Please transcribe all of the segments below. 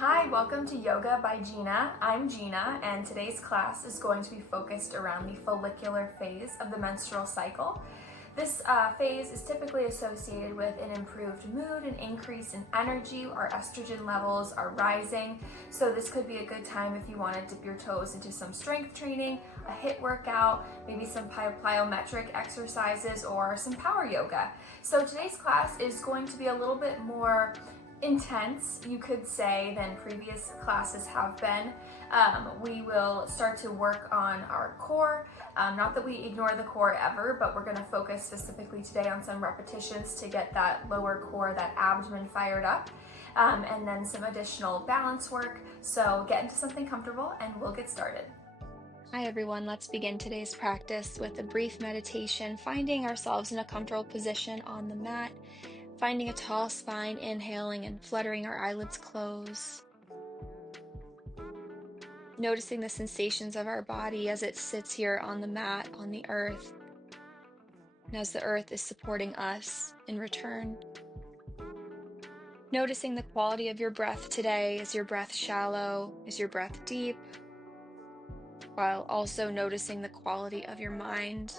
Hi, welcome to Yoga by Gina. I'm Gina, and today's class is going to be focused around the follicular phase of the menstrual cycle. This phase is typically associated with an improved mood, an increase in energy. Our estrogen levels are rising, so this could be a good time if you want to dip your toes into some strength training, a HIIT workout, maybe some plyometric exercises, or some power yoga. So today's class is going to be a little bit more intense, you could say, than previous classes have been. We will start to work on our core. Not that we ignore the core ever, but we're going to focus specifically today on some repetitions to get that lower core, that abdomen fired up, and then some additional balance work. So get into something comfortable and we'll get started. Hi everyone, let's begin today's practice with a brief meditation, finding ourselves in a comfortable position on the mat, finding a tall spine, inhaling and fluttering our eyelids close. Noticing the sensations of our body as it sits here on the mat, on the earth, and as the earth is supporting us in return. Noticing the quality of your breath today. Is your breath shallow? Is your breath deep? While also noticing the quality of your mind.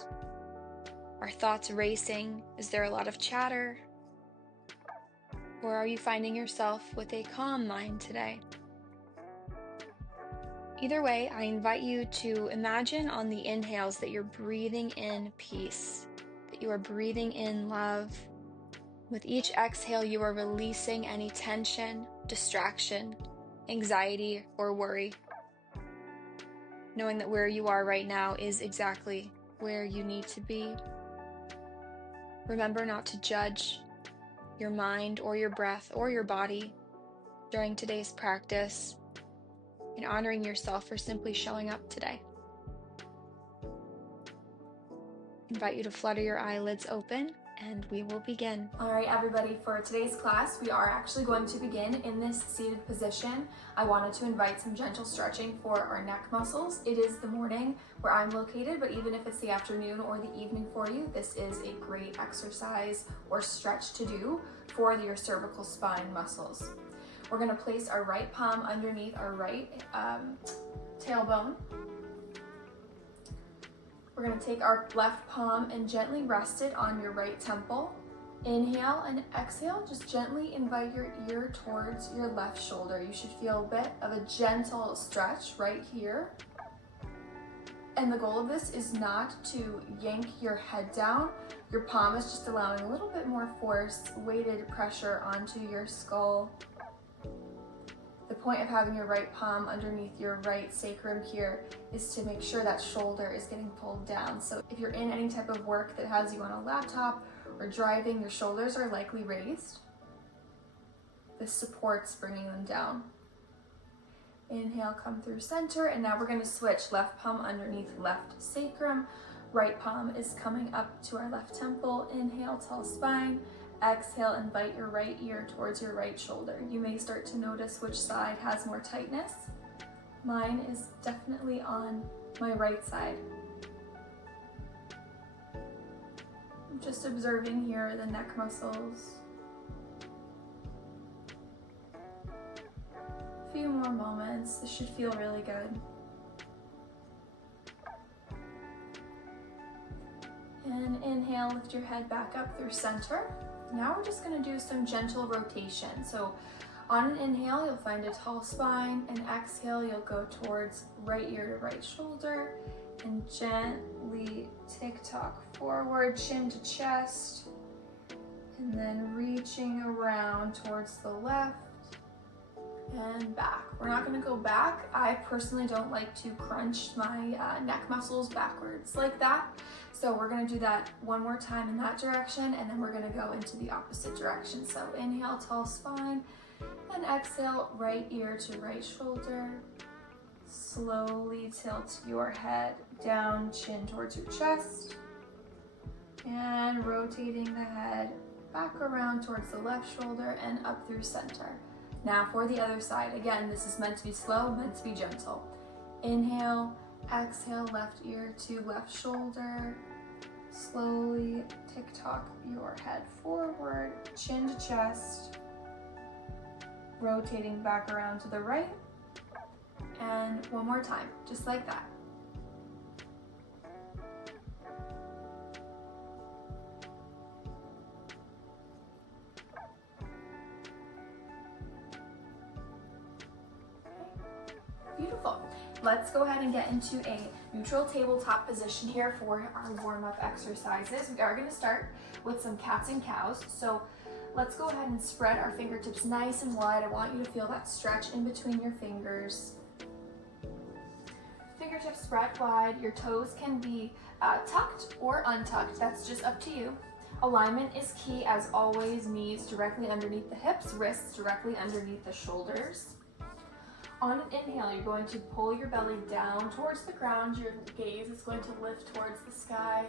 Are thoughts racing? Is there a lot of chatter? Or are you finding yourself with a calm mind today? Either way, I invite you to imagine on the inhales that you're breathing in peace, that you are breathing in love. With each exhale, you are releasing any tension, distraction, anxiety, or worry. Knowing that where you are right now is exactly where you need to be. Remember not to judge your mind or your breath or your body during today's practice, and honoring yourself for simply showing up today. I invite you to flutter your eyelids open and we will begin. All right, everybody, for today's class, we are actually going to begin in this seated position. I wanted to invite some gentle stretching for our neck muscles. It is the morning where I'm located, but even if it's the afternoon or the evening for you, this is a great exercise or stretch to do for your cervical spine muscles. We're gonna place our right palm underneath our right tailbone. We're going to take our left palm and gently rest it on your right temple. Inhale and exhale, just gently invite your ear towards your left shoulder. You should feel a bit of a gentle stretch right here. And the goal of this is not to yank your head down. Your palm is just allowing a little bit more force, weighted pressure onto your skull. The point of having your right palm underneath your right sacrum here is to make sure that shoulder is getting pulled down. So if you're in any type of work that has you on a laptop or driving, your shoulders are likely raised. This supports bringing them down. Inhale, come through center, and now we're going to switch. Left palm underneath left sacrum. Right palm is coming up to our left temple. Inhale, tall spine. Exhale, invite your right ear towards your right shoulder. You may start to notice which side has more tightness. Mine is definitely on my right side. I'm just observing here the neck muscles. A few more moments. This should feel really good. And inhale, lift your head back up through center. Now we're just going to do some gentle rotation. So on an inhale, you'll find a tall spine, and exhale, you'll go towards right ear to right shoulder, and gently tick-tock forward, chin to chest, and then reaching around towards the left and back. We're not going to go back. I personally don't like to crunch my neck muscles backwards like that. So we're going to do that one more time in that direction, and then we're going to go into the opposite direction. So inhale, tall spine, and exhale, right ear to right shoulder. Slowly tilt your head down, chin towards your chest, and rotating the head back around towards the left shoulder and up through center. Now for the other side, again, this is meant to be slow, meant to be gentle. Inhale, exhale, left ear to left shoulder. Slowly tick-tock your head forward, chin to chest. rotating back around to the right. And one more time, just like that. Beautiful. Let's go ahead and get into a neutral tabletop position here for our warm-up exercises. We are going to start with some cats and cows. So let's go ahead and spread our fingertips nice and wide. I want you to feel that stretch in between your fingers. Fingertips spread wide. Your toes can be tucked or untucked. That's just up to you. Alignment is key as always. Knees directly underneath the hips, wrists directly underneath the shoulders. On an inhale, you're going to pull your belly down towards the ground. Your gaze is going to lift towards the sky.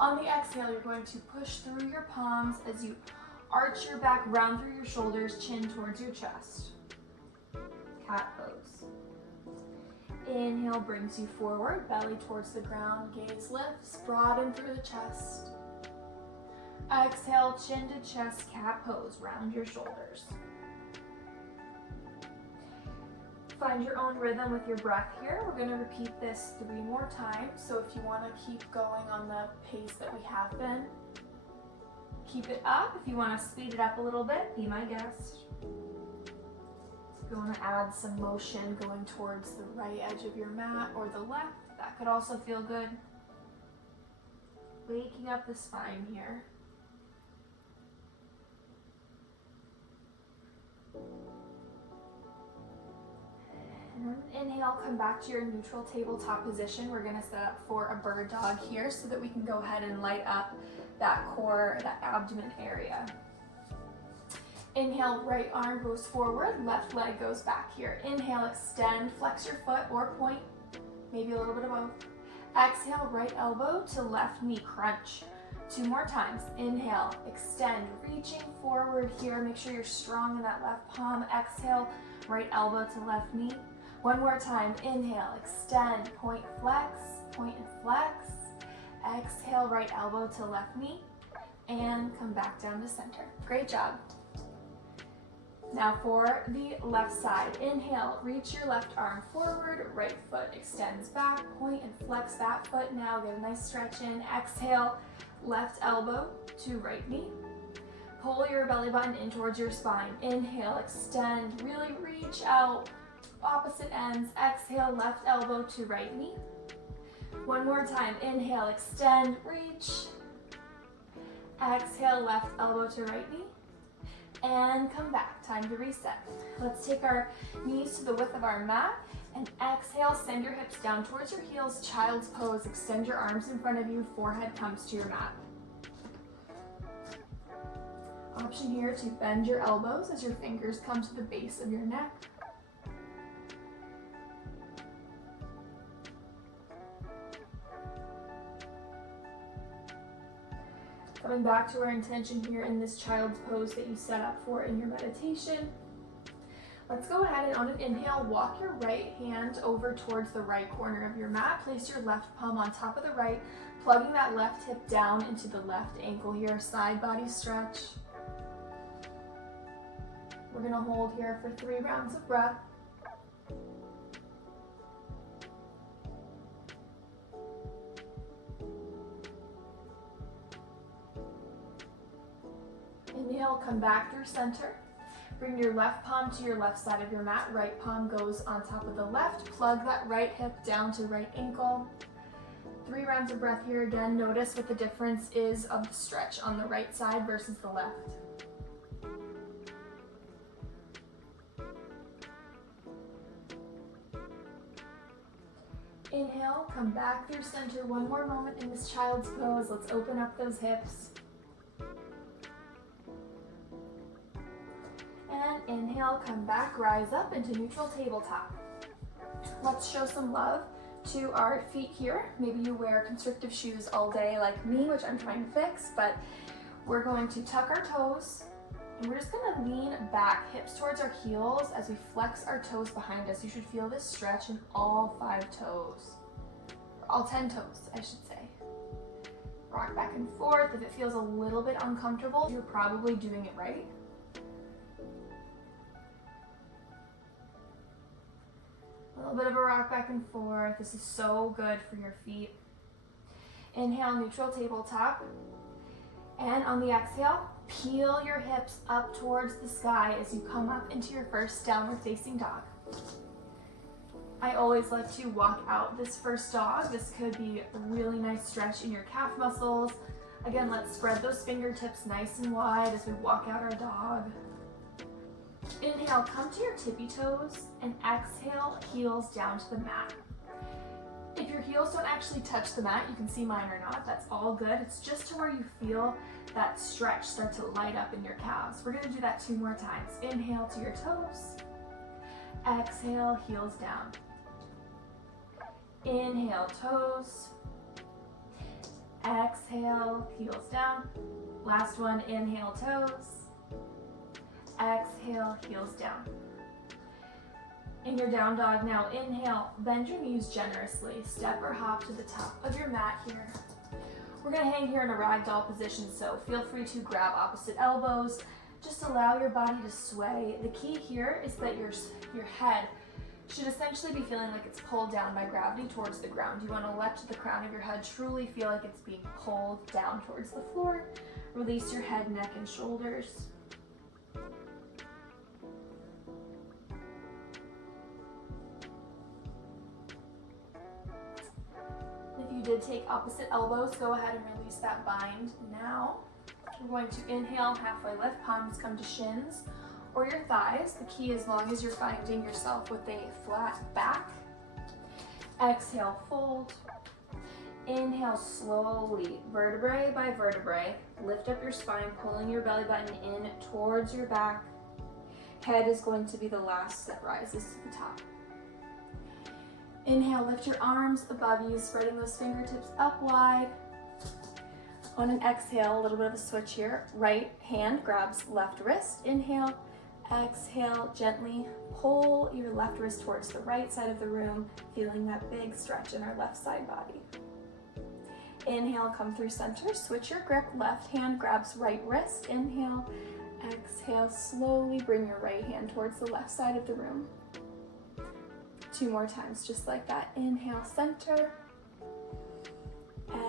On the exhale, you're going to push through your palms as you arch your back, round through your shoulders, chin towards your chest. Cat pose. Inhale brings you forward, belly towards the ground, gaze lifts, broaden through the chest. Exhale, chin to chest, cat pose, round your shoulders. Find your own rhythm with your breath here. We're going to repeat this 3 more times. So if you want to keep going on the pace that we have been, keep it up. If you want to speed it up a little bit, be my guest. If you want to add some motion going towards the right edge of your mat or the left, that could also feel good. Waking up the spine here. And inhale, come back to your neutral tabletop position. We're going to set up for a bird dog here so that we can go ahead and light up that core, that abdomen area. Inhale, right arm goes forward, left leg goes back here. Inhale, extend, flex your foot or point, maybe a little bit of both. Exhale, right elbow to left knee crunch. 2 more times. Inhale, extend, reaching forward here. Make sure you're strong in that left palm. Exhale, right elbow to left knee. 1 more time. Inhale, extend, point and flex. Exhale, right elbow to left knee. And come back down to center. Great job. Now for the left side. Inhale, reach your left arm forward, right foot extends back, point and flex that foot. Now get a nice stretch in. Exhale, left elbow to right knee. Pull your belly button in towards your spine. Inhale, extend, really reach out, opposite ends. Exhale, left elbow to right knee. 1 more time. Inhale, extend, reach. Exhale, left elbow to right knee. And come back. Time to reset. Let's take our knees to the width of our mat and exhale, send your hips down towards your heels, child's pose. Extend your arms in front of you, forehead comes to your mat. Option here to bend your elbows as your fingers come to the base of your neck. Coming back to our intention here in this child's pose that you set up for in your meditation. Let's go ahead and on an inhale, walk your right hand over towards the right corner of your mat. Place your left palm on top of the right, plugging that left hip down into the left ankle here, side body stretch. We're gonna hold here for 3 rounds of breath. Inhale, come back through center. Bring your left palm to your left side of your mat. Right palm goes on top of the left. Plug that right hip down to right ankle. 3 rounds of breath here. Again, notice what the difference is of the stretch on the right side versus the left. Inhale, come back through center. 1 more moment in this child's pose. Let's open up those hips. And inhale, come back, rise up into neutral tabletop. Let's show some love to our feet here. Maybe you wear constrictive shoes all day like me, which I'm trying to fix, but we're going to tuck our toes and we're just gonna lean back, hips towards our heels as we flex our toes behind us. You should feel this stretch in all 5 toes, all 10 toes, I should say. Rock back and forth. If it feels a little bit uncomfortable, you're probably doing it right. A little bit of a rock back and forth. This is so good for your feet. Inhale, neutral tabletop. And on the exhale, peel your hips up towards the sky as you come up into your first downward facing dog. I always like to walk out this first dog. This could be a really nice stretch in your calf muscles. Again, let's spread those fingertips nice and wide as we walk out our dog. Inhale, come to your tippy toes, and exhale, heels down to the mat. If your heels don't actually touch the mat, you can see mine or not, that's all good. It's just to where you feel that stretch start to light up in your calves. We're gonna do that 2 more times. Inhale to your toes. Exhale, heels down. Inhale, toes. Exhale, heels down. Last one, inhale, toes. Exhale, heels down. In your down dog now, inhale, bend your knees generously. Step or hop to the top of your mat here. We're gonna hang here in a ragdoll position, so feel free to grab opposite elbows. Just allow your body to sway. The key here is that your head should essentially be feeling like it's pulled down by gravity towards the ground. You wanna let the crown of your head truly feel like it's being pulled down towards the floor. Release your head, neck, and shoulders. If you did take opposite elbows, go ahead and release that bind now. We're going to inhale, halfway lift, palms come to shins or your thighs. The key, as long as you're finding yourself with a flat back. Exhale, fold. Inhale, slowly, vertebrae by vertebrae. Lift up your spine, pulling your belly button in towards your back. Head is going to be the last that rises to the top. Inhale, lift your arms above you, spreading those fingertips up wide. On an exhale, a little bit of a switch here. Right hand grabs left wrist. Inhale, exhale, gently pull your left wrist towards the right side of the room, feeling that big stretch in our left side body. Inhale, come through center, switch your grip. Left hand grabs right wrist. Inhale, exhale, slowly bring your right hand towards the left side of the room. 2 more times, just like that. Inhale, center.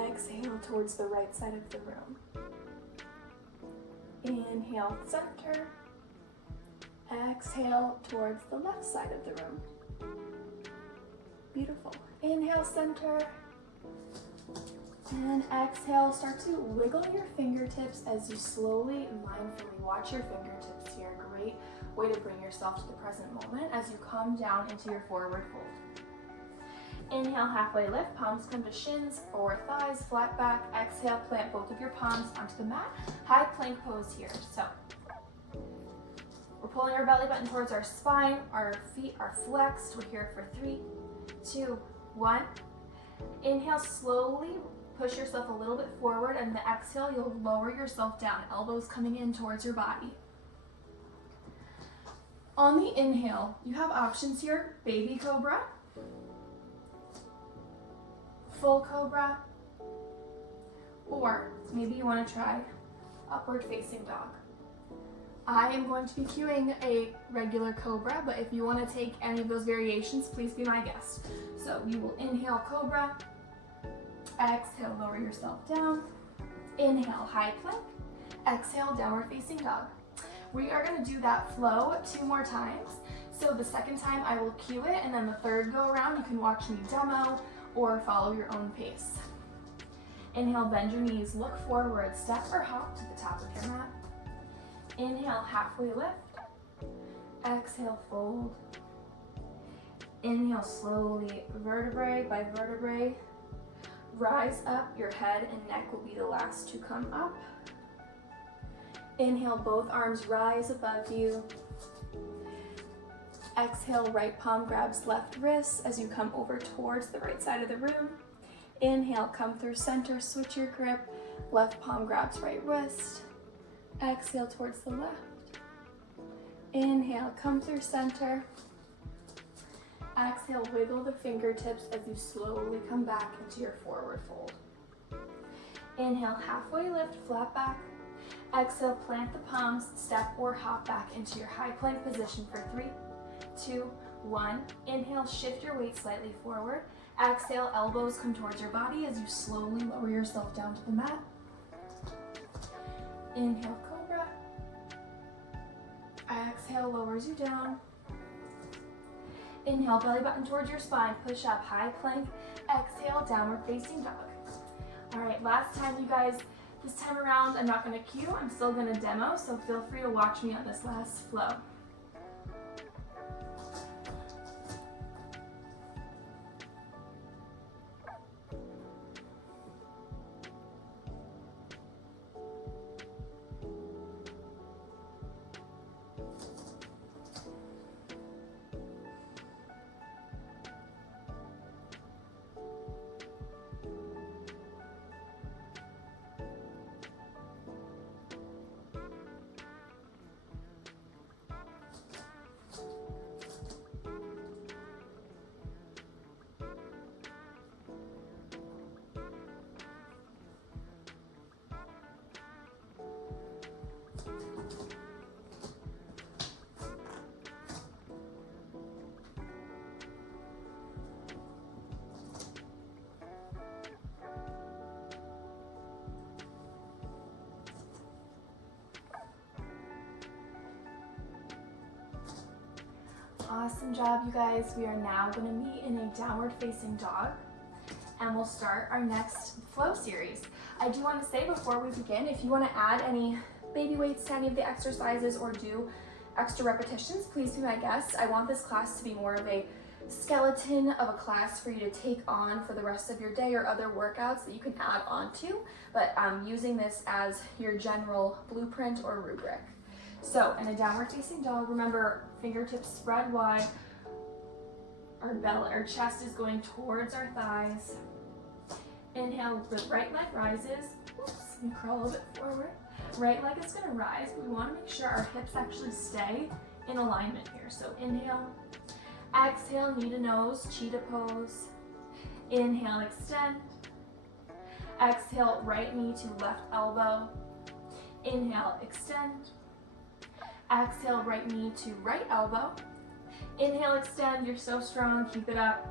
Exhale towards the right side of the room. Inhale, center. Exhale towards the left side of the room. Beautiful. Inhale, center. And exhale, start to wiggle your fingertips as you slowly and mindfully watch your fingertips here. Great way to bring yourself to the present moment as you come down into your forward fold. Inhale, halfway lift, palms come to shins or thighs, flat back. Exhale, plant both of your palms onto the mat. High plank pose here. So we're pulling our belly button towards our spine. Our feet are flexed. We're here for 3, 2, 1. Inhale, slowly push yourself a little bit forward, and the exhale, you'll lower yourself down, elbows coming in towards your body. On the inhale, you have options here: baby cobra, full cobra, or maybe you want to try upward facing dog. I am going to be cueing a regular cobra, but if you want to take any of those variations, please be my guest. So you will inhale cobra, exhale, lower yourself down, inhale high plank, exhale downward facing dog. We are going to do that flow 2 more times. So the second time I will cue it, and then the third go around you can watch me demo or follow your own pace. Inhale, bend your knees, look forward, step or hop to the top of your mat. Inhale, halfway lift. Exhale, fold. Inhale, slowly, vertebrae by vertebrae. Rise up, your head and neck will be the last to come up. Inhale, both arms rise above you. Exhale, right palm grabs left wrist as you come over towards the right side of the room. Inhale, come through center, switch your grip. Left palm grabs right wrist. Exhale towards the left. Inhale, come through center. Exhale, wiggle the fingertips as you slowly come back into your forward fold. Inhale, halfway lift, flat back. Exhale, plant the palms, step or hop back into your high plank position for 3, 2, 1. Inhale, shift your weight slightly forward. Exhale, elbows come towards your body as you slowly lower yourself down to the mat. Inhale, cobra. Exhale, lowers you down. Inhale, belly button towards your spine, push up, high plank. Exhale, downward facing dog. All right, last time you guys, this time around, I'm not gonna cue, I'm still gonna demo, so feel free to watch me on this last flow. Awesome job, you guys. We are now going to meet in a downward facing dog, and we'll start our next flow series. I do want to say before we begin, if you want to add any baby weights to any of the exercises or do extra repetitions, please be my guest. I want this class to be more of a skeleton of a class for you to take on for the rest of your day or other workouts that you can add on to, but I'm using this as your general blueprint or rubric. So in a downward facing dog, remember fingertips spread wide. Our chest is going towards our thighs. Inhale, the right leg rises. Oops, and crawl a little bit forward. Right leg is going to rise, but we want to make sure our hips actually stay in alignment here. So inhale, exhale, knee to nose, cheetah pose. Inhale, extend. Exhale, right knee to left elbow. Inhale, extend. Exhale, right knee to right elbow. Inhale, extend, you're so strong, keep it up.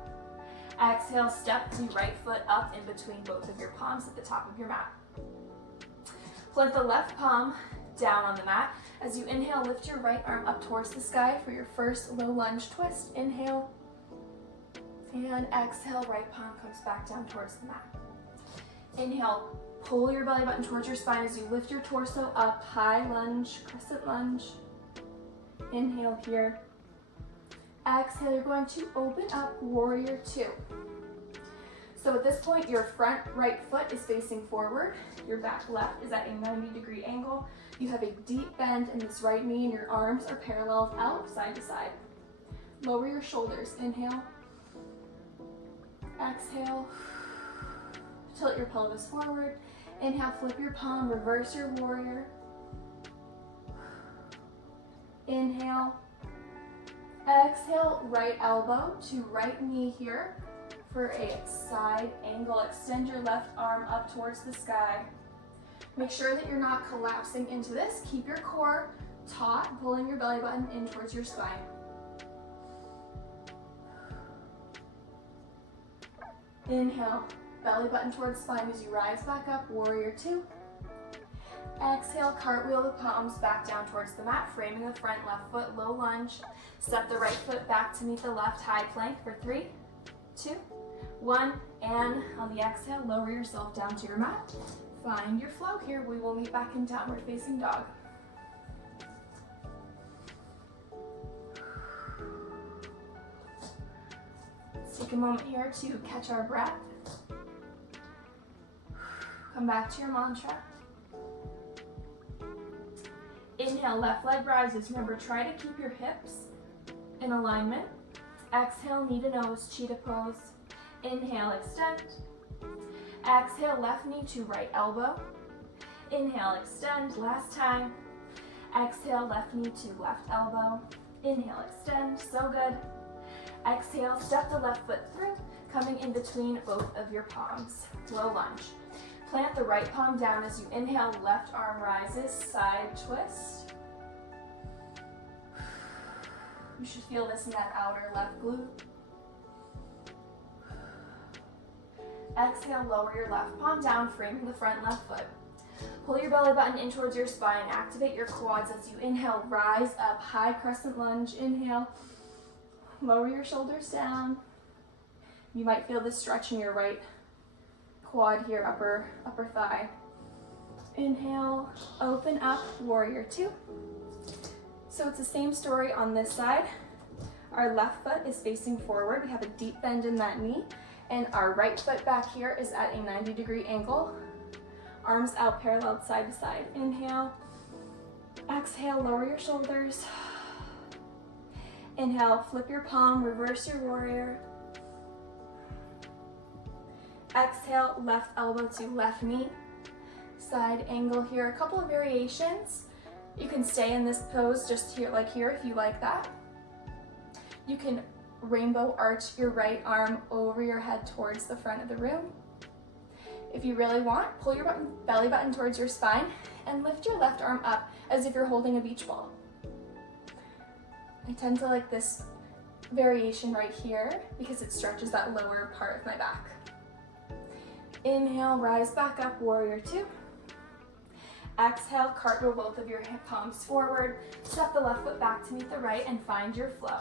Exhale, step the right foot up in between both of your palms at the top of your mat. Plant the left palm down on the mat. As you inhale, lift your right arm up towards the sky for your first low lunge twist. Inhale, and exhale, right palm comes back down towards the mat. Inhale, pull your belly button towards your spine as you lift your torso up, high lunge, crescent lunge. Inhale here. Exhale, you're going to open up, warrior two. So at this point, your front right foot is facing forward. Your back left is at a 90-degree angle. You have a deep bend in this right knee and your arms are parallel out side to side. Lower your shoulders. Inhale. Exhale. Tilt your pelvis forward. Inhale, flip your palm, reverse your warrior. Inhale. Exhale, right elbow to right knee here for a side angle. Extend your left arm up towards the sky. Make sure that you're not collapsing into this. Keep your core taut, pulling your belly button in towards your spine. Inhale, belly button towards spine as you rise back up, warrior two. Exhale, cartwheel the palms back down towards the mat, framing the front left foot, low lunge. Step the right foot back to meet the left high plank for 3, 2, 1, and on the exhale, lower yourself down to your mat. Find your flow here. We will meet back in downward facing dog. Let's take a moment here to catch our breath. Come back to your mantra. Inhale, left leg rises. Remember, try to keep your hips in alignment. Exhale, knee to nose, cheetah pose. Inhale, extend. Exhale, left knee to right elbow. Inhale, extend. Last time. Exhale, left knee to left elbow. Inhale, extend. So good. Exhale, step the left foot through, coming in between both of your palms. Low lunge. Plant the right palm down as you inhale, left arm rises, side twist. You should feel this in that outer left glute. Exhale, lower your left palm down, framing the front left foot. Pull your belly button in towards your spine. Activate your quads as you inhale, rise up, high crescent lunge. Inhale, lower your shoulders down. You might feel this stretch in your right quad here, upper thigh. Inhale, open up, warrior two. So it's the same story on this side. Our left foot is facing forward. We have a deep bend in that knee. And our right foot back here is at a 90-degree angle. Arms out, paralleled side to side. Inhale. Exhale, lower your shoulders. Inhale, flip your palm, reverse your warrior. Exhale, left elbow to left knee. Side angle here. A couple of variations. You can stay in this pose just here, like here, if you like that. You can rainbow arch your right arm over your head towards the front of the room. If you really want, pull your belly button towards your spine and lift your left arm up as if you're holding a beach ball. I tend to like this variation right here because it stretches that lower part of my back. Inhale, rise back up, warrior two. Exhale, cartwheel both of your hip palms forward. Step the left foot back to meet the right and find your flow.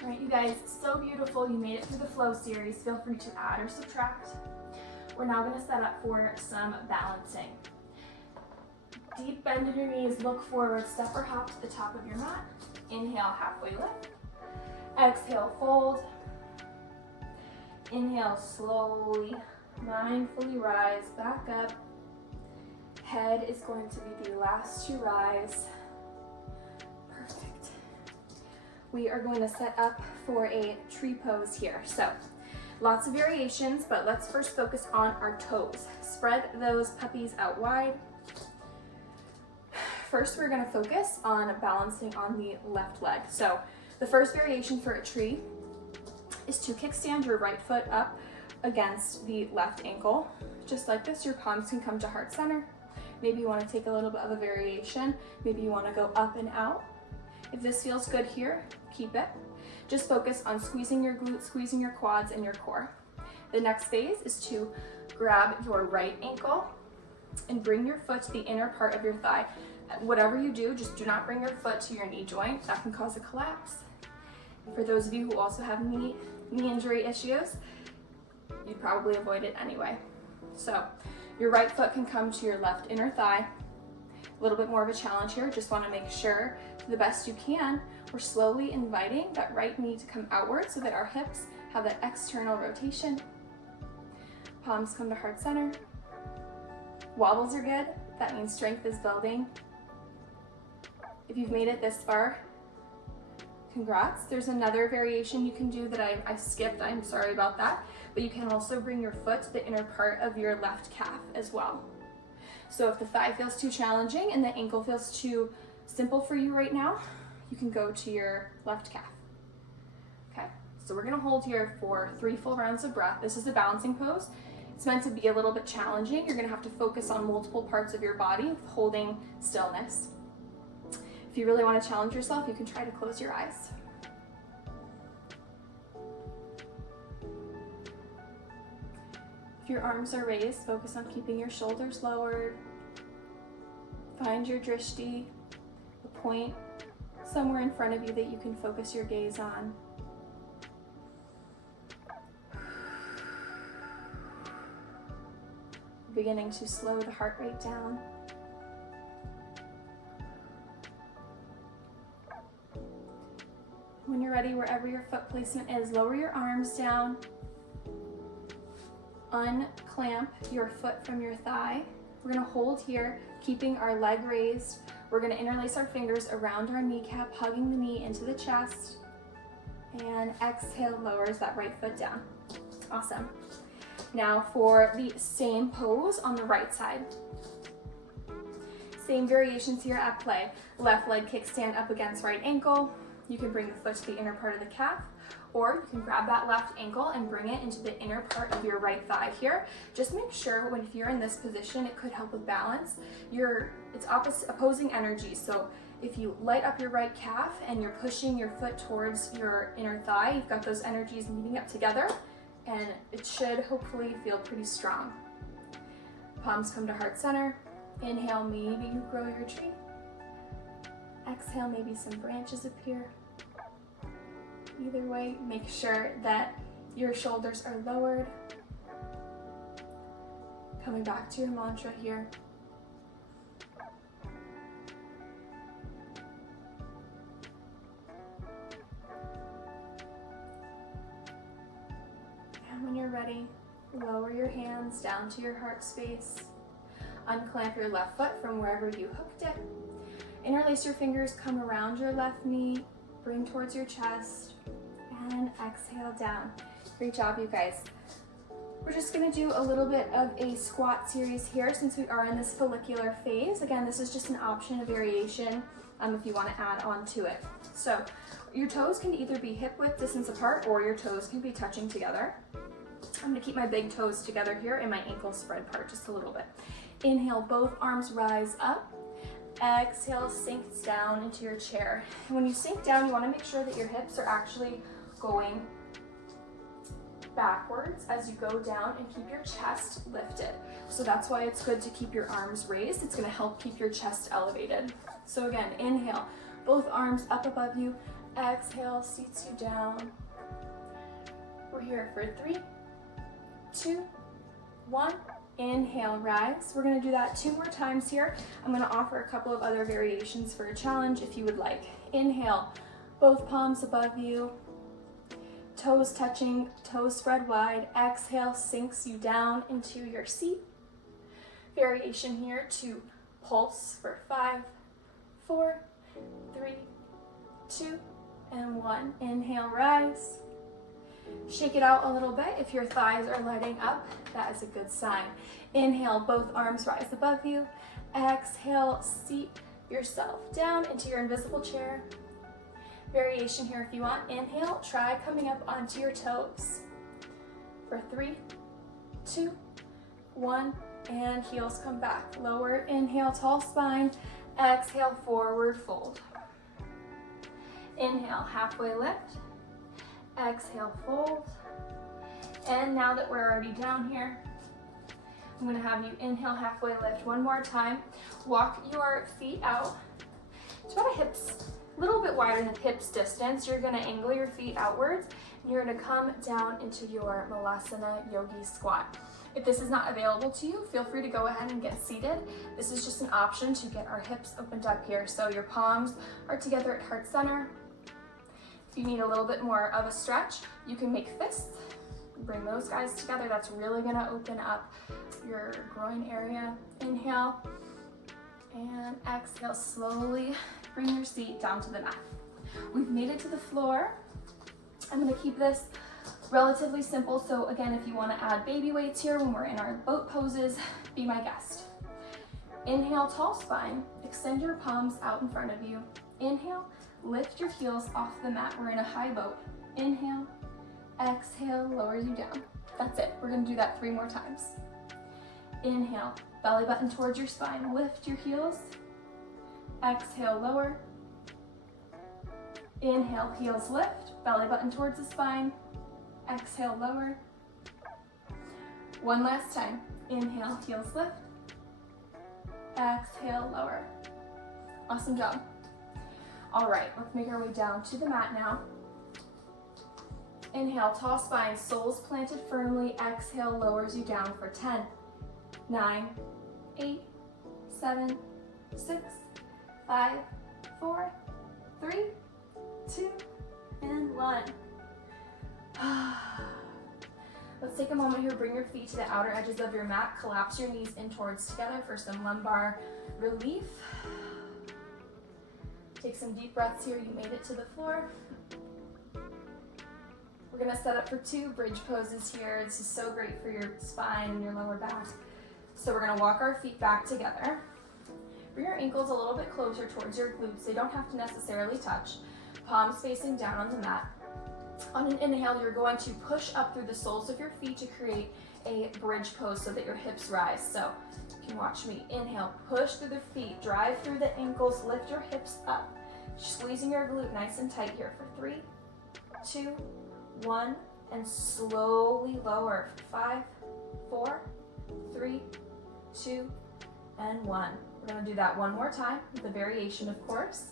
All right, you guys, so beautiful. You made it through the flow series. Feel free to add or subtract. We're now going to set up for some balancing. Deep bend in your knees, look forward, step or hop to the top of your mat. Inhale, halfway lift. Exhale, fold. Inhale, slowly, mindfully rise back up. Head is going to be the last to rise. Perfect. We are going to set up for a tree pose here. So, lots of variations, but let's first focus on our toes. Spread those puppies out wide. First, we're going to focus on balancing on the left leg. So the first variation for a tree is to kickstand your right foot up against the left ankle. Just like this, your palms can come to heart center. Maybe you want to take a little bit of a variation. Maybe you want to go up and out. If this feels good here, keep it. Just focus on squeezing your glutes, squeezing your quads and your core. The next phase is to grab your right ankle and bring your foot to the inner part of your thigh. Whatever you do, just do not bring your foot to your knee joint. That can cause a collapse. For those of you who also have knee injury issues, you'd probably avoid it anyway. So your right foot can come to your left inner thigh. A little bit more of a challenge here. Just want to make sure, to the best you can, we're slowly inviting that right knee to come outward so that our hips have that external rotation. Palms come to heart center. Wobbles are good. That means strength is building. If you've made it this far, congrats. There's another variation you can do that I skipped. I'm sorry about that. But you can also bring your foot to the inner part of your left calf as well. So if the thigh feels too challenging and the ankle feels too simple for you right now, you can go to your left calf. Okay, so we're gonna hold here for 3 full rounds of breath. This is a balancing pose. It's meant to be a little bit challenging. You're gonna have to focus on multiple parts of your body, holding stillness. If you really want to challenge yourself, you can try to close your eyes. If your arms are raised, focus on keeping your shoulders lowered. Find your drishti, a point somewhere in front of you that you can focus your gaze on. Beginning to slow the heart rate down. When you're ready, wherever your foot placement is, lower your arms down. Unclamp your foot from your thigh. We're gonna hold here, keeping our leg raised. We're gonna interlace our fingers around our kneecap, hugging the knee into the chest. And exhale, lowers that right foot down. Awesome. Now for the same pose on the right side. Same variations here at play. Left leg kickstand up against right ankle. You can bring the foot to the inner part of the calf, or you can grab that left ankle and bring it into the inner part of your right thigh here. Just make sure if you're in this position, it could help with balance. It's opposing energy. So if you light up your right calf and you're pushing your foot towards your inner thigh, you've got those energies meeting up together, and it should hopefully feel pretty strong. Palms come to heart center. Inhale, maybe you grow your tree. Exhale, maybe some branches appear. Either way, make sure that your shoulders are lowered. Coming back to your mantra here. And when you're ready, lower your hands down to your heart space. Unclamp your left foot from wherever you hooked it. Interlace your fingers, come around your left knee, bring towards your chest, and exhale down. Great job, you guys. We're just gonna do a little bit of a squat series here since we are in this follicular phase. Again, this is just an option, a variation, if you wanna add on to it. So your toes can either be hip width distance apart or your toes can be touching together. I'm gonna keep my big toes together here and my ankles spread apart just a little bit. Inhale, both arms rise up. Exhale, sinks down into your chair. And when you sink down, you want to make sure that your hips are actually going backwards as you go down, and keep your chest lifted. So that's why it's good to keep your arms raised. It's going to help keep your chest elevated. So again, inhale, both arms up above you. Exhale, seats you down. We're here for 3, 2, 1. Inhale, rise. We're going to do that 2 more times here. I'm going to offer a couple of other variations for a challenge if you would like. Inhale, both palms above you, toes touching, toes spread wide. Exhale, sinks you down into your seat. Variation here to pulse for 5, 4, 3, 2, and 1. Inhale, rise. Shake it out a little bit. If your thighs are lighting up, that is a good sign. Inhale, both arms rise above you. Exhale, seat yourself down into your invisible chair. Variation here if you want. Inhale, try coming up onto your toes. For 3, 2, 1, and heels come back. Lower, inhale, tall spine. Exhale, forward fold. Inhale, halfway lift. Exhale, fold. And now that we're already down here, I'm going to have you inhale, halfway lift one more time. Walk your feet out. It's about a little bit wider than hips distance. You're going to angle your feet outwards, and you're going to come down into your Malasana Yogi squat. If this is not available to you, feel free to go ahead and get seated. This is just an option to get our hips opened up here. So your palms are together at heart center. If you need a little bit more of a stretch, you can make fists. Bring those guys together. That's really going to open up your groin area. Inhale and exhale. Slowly bring your seat down to the mat. We've made it to the floor. I'm going to keep this relatively simple. So again, if you want to add baby weights here when we're in our boat poses, be my guest. Inhale, tall spine. Extend your palms out in front of you. Inhale, lift your heels off the mat. We're in a high boat. Inhale, exhale, lowers you down. That's it. We're going to do that 3 more times. Inhale, belly button towards your spine. Lift your heels. Exhale, lower. Inhale, heels lift. Belly button towards the spine. Exhale, lower. One last time. Inhale, heels lift. Exhale, lower. Awesome job. All right, let's make our way down to the mat now. Inhale, tall spine, soles planted firmly. Exhale, lowers you down for 10, 9, 8, 7, 6, 5, 4, 3, 2, and 1. Let's take a moment here. Bring your feet to the outer edges of your mat. Collapse your knees in towards together for some lumbar relief. Take some deep breaths here. You made it to the floor. We're going to set up for 2 bridge poses here. This is so great for your spine and your lower back. So we're going to walk our feet back together. Bring your ankles a little bit closer towards your glutes. They don't have to necessarily touch. palms facing down on the mat. On an inhale, you're going to push up through the soles of your feet to create a bridge pose so that your hips rise. So you can watch me. Inhale, push through the feet, drive through the ankles, lift your hips up. Squeezing your glute nice and tight here for 3, 2, 1, and slowly lower. 5, 4, 3, 2, and 1. We're gonna do that one more time with a variation, of course.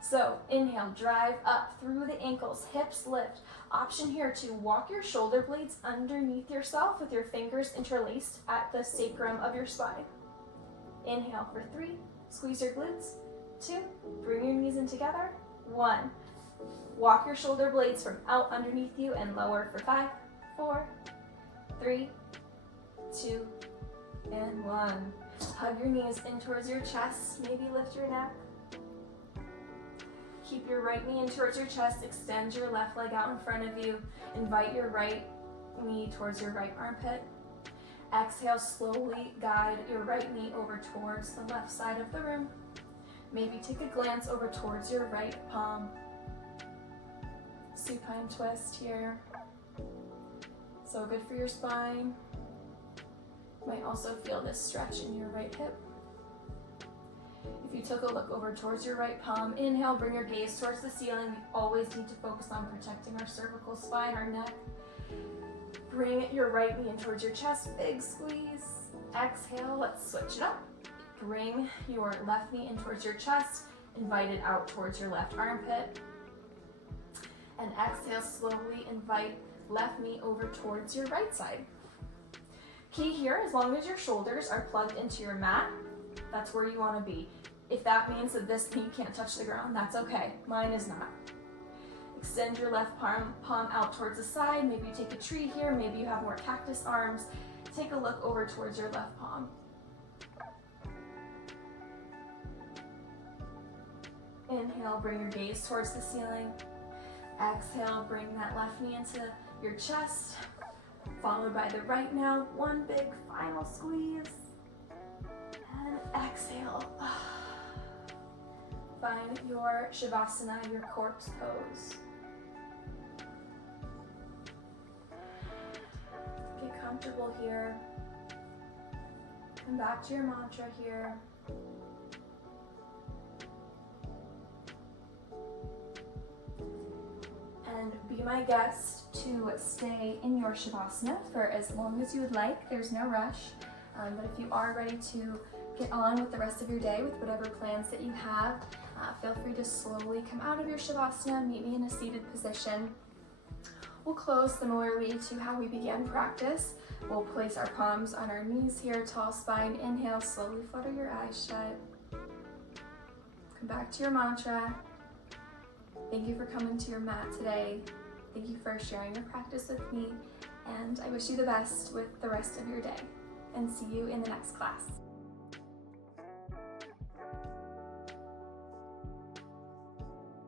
So inhale, drive up through the ankles, hips lift. Option here to walk your shoulder blades underneath yourself with your fingers interlaced at the sacrum of your spine. Inhale for 3, squeeze your glutes. 2, bring your knees in together. 1, walk your shoulder blades from out underneath you and lower for 5, 4, 3, 2, and 1. Hug your knees in towards your chest, maybe lift your neck. Keep your right knee in towards your chest, extend your left leg out in front of you. Invite your right knee towards your right armpit. Exhale, slowly guide your right knee over towards the left side of the room. Maybe take a glance over towards your right palm. Supine twist here. So good for your spine. You might also feel this stretch in your right hip. If you took a look over towards your right palm, inhale, bring your gaze towards the ceiling. We always need to focus on protecting our cervical spine, our neck. Bring your right knee in towards your chest, big squeeze. Exhale, let's switch it up. Bring your left knee in towards your chest, invite it out towards your left armpit. And exhale, slowly invite left knee over towards your right side. Key here, as long as your shoulders are plugged into your mat, that's where you want to be. If that means that this knee can't touch the ground, that's okay. Mine is not. Extend your left palm out towards the side. Maybe you take a tree here. Maybe you have more cactus arms. Take a look over towards your left palm. Inhale, bring your gaze towards the ceiling. Exhale, bring that left knee into your chest, followed by the right now. One big final squeeze. And exhale. Find your Shavasana, your corpse pose. Get comfortable here. Come back to your mantra here. And be my guest to stay in your Shavasana for as long as you would like. There's no rush. But if you are ready to get on with the rest of your day with whatever plans that you have, feel free to slowly come out of your Shavasana, meet me in a seated position. We'll close similarly to how we began practice. We'll place our palms on our knees here, tall spine. Inhale, slowly flutter your eyes shut. Come back to your mantra. Thank you for coming to your mat today. Thank you for sharing your practice with me. And I wish you the best with the rest of your day. And see you in the next class.